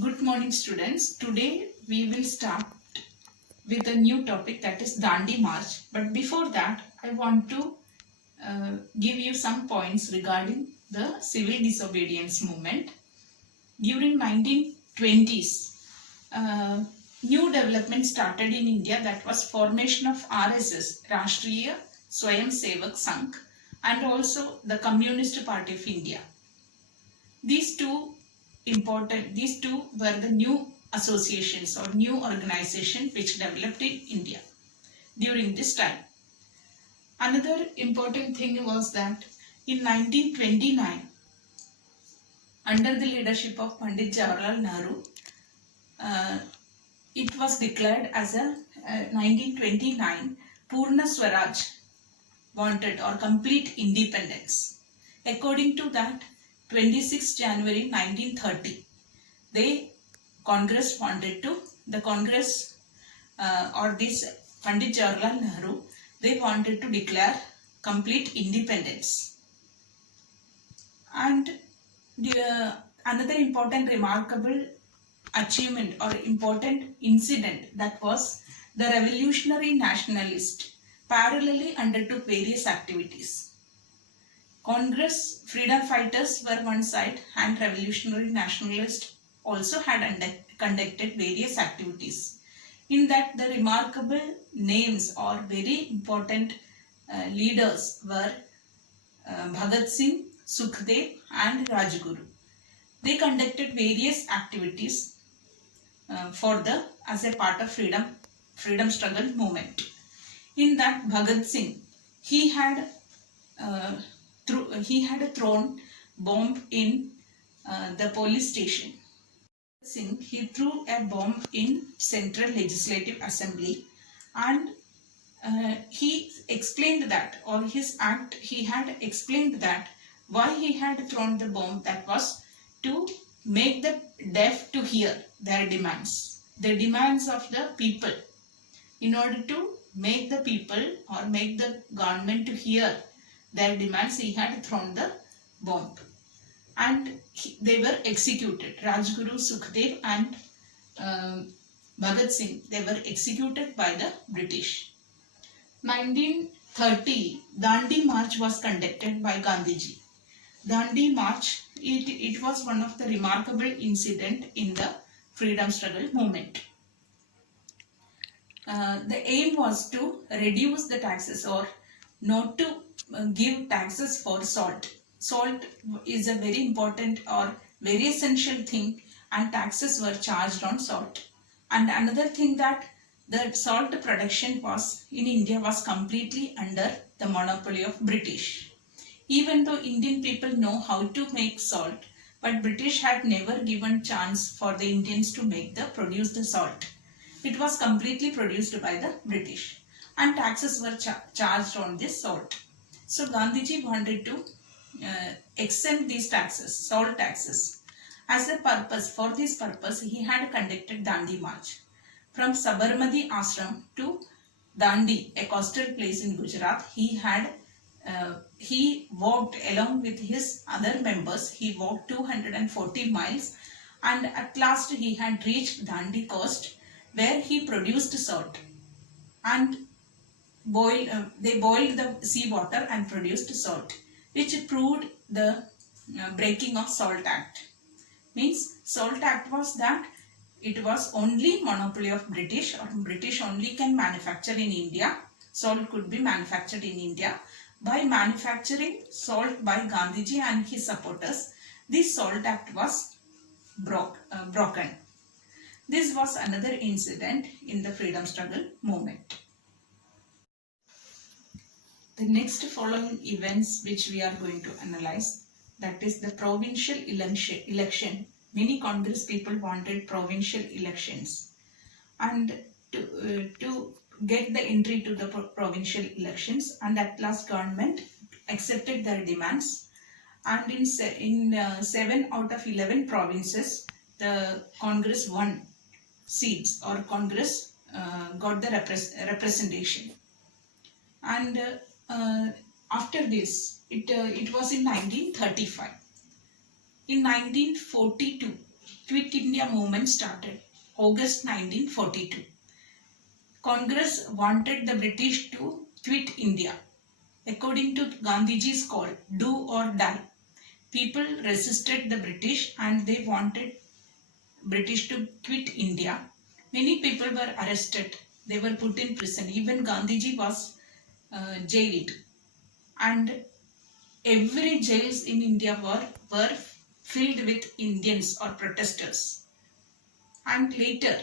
Good morning students. Today we will start with a new topic, that is Dandi March. But before that I want to give you some points regarding the civil disobedience movement. During 1920s, new development started in India, that was formation of RSS, Rashtriya Swayam Sevak Sangh, and also the Communist Party of India. These two were the new associations or new organization which developed in India during this time. Another important thing was that in 1929, under the leadership of Pandit Jawaharlal Nehru, uh, it was declared as a 1929 Purna Swaraj wanted or complete independence. According to that, 26 January 1930, the Congress or this Pandit Jawaharlal Nehru, they wanted to declare complete independence. And another important remarkable achievement or important incident, that was the revolutionary nationalist parallelly undertook various activities. Congress freedom fighters were one side and revolutionary nationalists also had conducted various activities. In that, the remarkable names or very important leaders were Bhagat Singh, Sukhdev and Rajguru. They conducted various activities as a part of freedom struggle movement. In that, Bhagat Singh, he had thrown bomb in the police station. Singh, he threw a bomb in Central Legislative Assembly, and he explained that, or his act, he had explained that why he had thrown the bomb, that was to make the deaf to hear their demands, the demands of the people. In order to make the people or make the government to hear their demands, he had thrown the bomb. And they were executed. Rajguru, Sukhdev and Bhagat Singh, they were executed by the British. 1930, Dandi March was conducted by Gandhiji. Dandi March, it was one of the remarkable incident in the freedom struggle movement. The aim was to reduce the taxes or not to give taxes for salt. Salt is a very important or very essential thing, and taxes were charged on salt. And another thing, that the salt production was in India was completely under the monopoly of British. Even though Indian people know how to make salt, but British had never given chance for the Indians to produce the salt. It was completely produced by the British, and taxes were charged on this salt. So Gandhiji wanted to exempt these taxes, salt taxes. For this purpose, he had conducted Dandi March. From Sabarmati Ashram to Dandi, a coastal place in Gujarat, he walked along with his other members. He walked 240 miles, and at last he had reached Dandi coast, where he produced salt, and they boiled the seawater and produced salt, which proved the breaking of Salt Act. Means Salt Act was that it was only monopoly of British, or British only can manufacture in India. Salt could be manufactured in India. By manufacturing salt by Gandhiji and his supporters, this Salt Act was broken. This was another incident in the freedom struggle movement. The next following events which we are going to analyze, that is the provincial election. Many Congress people wanted provincial elections, and to get the entry to the provincial elections, and at last government accepted their demands, and in 7 out of 11 provinces the Congress won seats, or Congress got the representation. And after this, it was in 1935. In 1942, Quit India movement started, August 1942. Congress wanted the British to quit India. According to Gandhiji's call, do or die. People resisted the British and they wanted British to quit India. Many people were arrested. They were put in prison. Even Gandhiji was jailed. And every jails in India were filled with Indians or protesters. And later,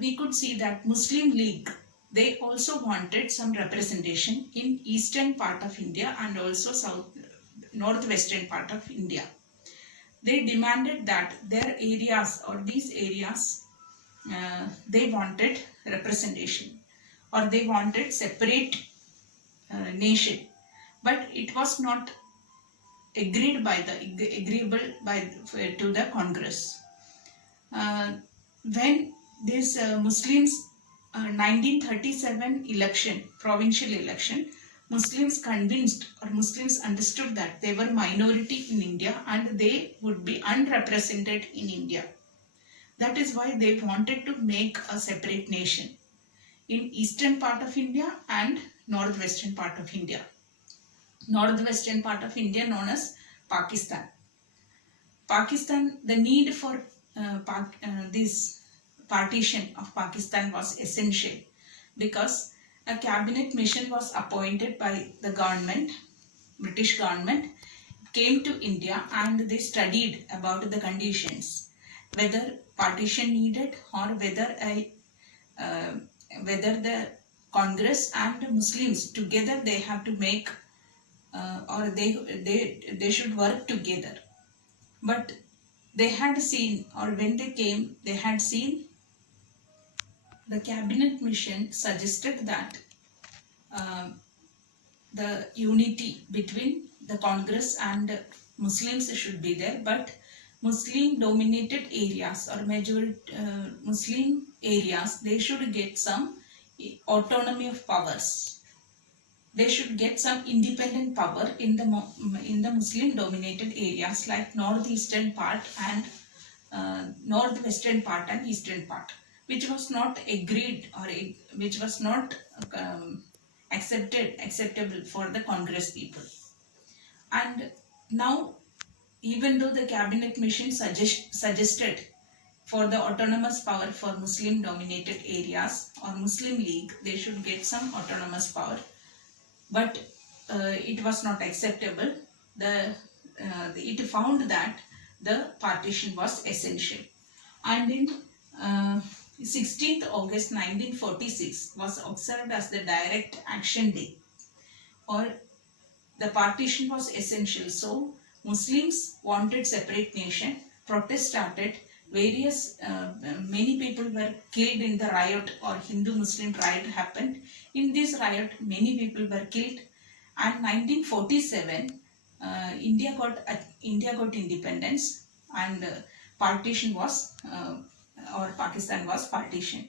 we could see that Muslim League, they also wanted some representation in eastern part of India and also northwestern part of India. They demanded that their areas or these areas, they wanted representation or they wanted separate nation, but it was not agreeable to the Congress. When this Muslims 1937 election, provincial election, Muslims convinced or Muslims understood that they were minority in India and they would be unrepresented in India. That is why they wanted to make a separate nation in eastern part of India and northwestern part of India. Northwestern part of India known as Pakistan. Pakistan, the need for this partition of Pakistan was essential because a cabinet mission was appointed by the government, British government, came to India and they studied about the conditions, whether partition needed or whether the Congress and Muslims together they have to make or they should work together. But they had seen, or when they came, they had seen the cabinet mission suggested that uh, the unity between the Congress and Muslims should be there, but Muslim dominated areas or majority Muslim areas, they should get some autonomy of powers. They should get some independent power in the Muslim dominated areas like northeastern part and northwestern part and eastern part, which was not agreed or which was not acceptable for the Congress people. And now, even though the cabinet mission suggested for the autonomous power for Muslim dominated areas or Muslim League, they should get some autonomous power, but it was not acceptable. It found that the partition was essential. And in 16th August 1946 was observed as the Direct Action Day, or the partition was essential. So Muslims wanted separate nation. Protest started. Many people were killed in the riot or Hindu-Muslim riot happened. In this riot, many people were killed. And 1947, India got independence and partition was or Pakistan was partitioned.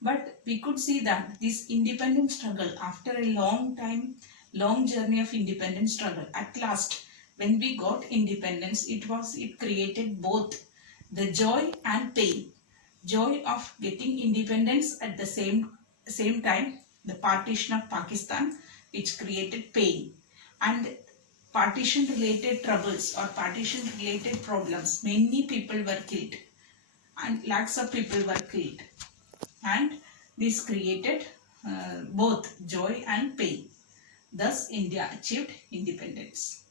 But we could see that this independence struggle, after a long time, long journey of independence struggle, at last, when we got independence, it created both the joy and pain. Joy of getting independence, at the same time, the partition of Pakistan, which created pain. And partition related troubles or partition related problems, many people were killed and lakhs of people were killed, and this created both joy and pain. Thus India achieved independence.